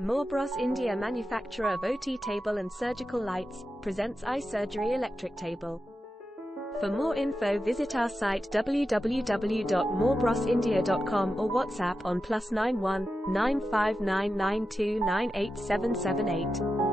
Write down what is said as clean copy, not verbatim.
Morbros India, manufacturer of OT table and surgical lights, presents eye surgery electric table. For more info, visit our site www.morbrosindia.com or WhatsApp on +91 95992987778.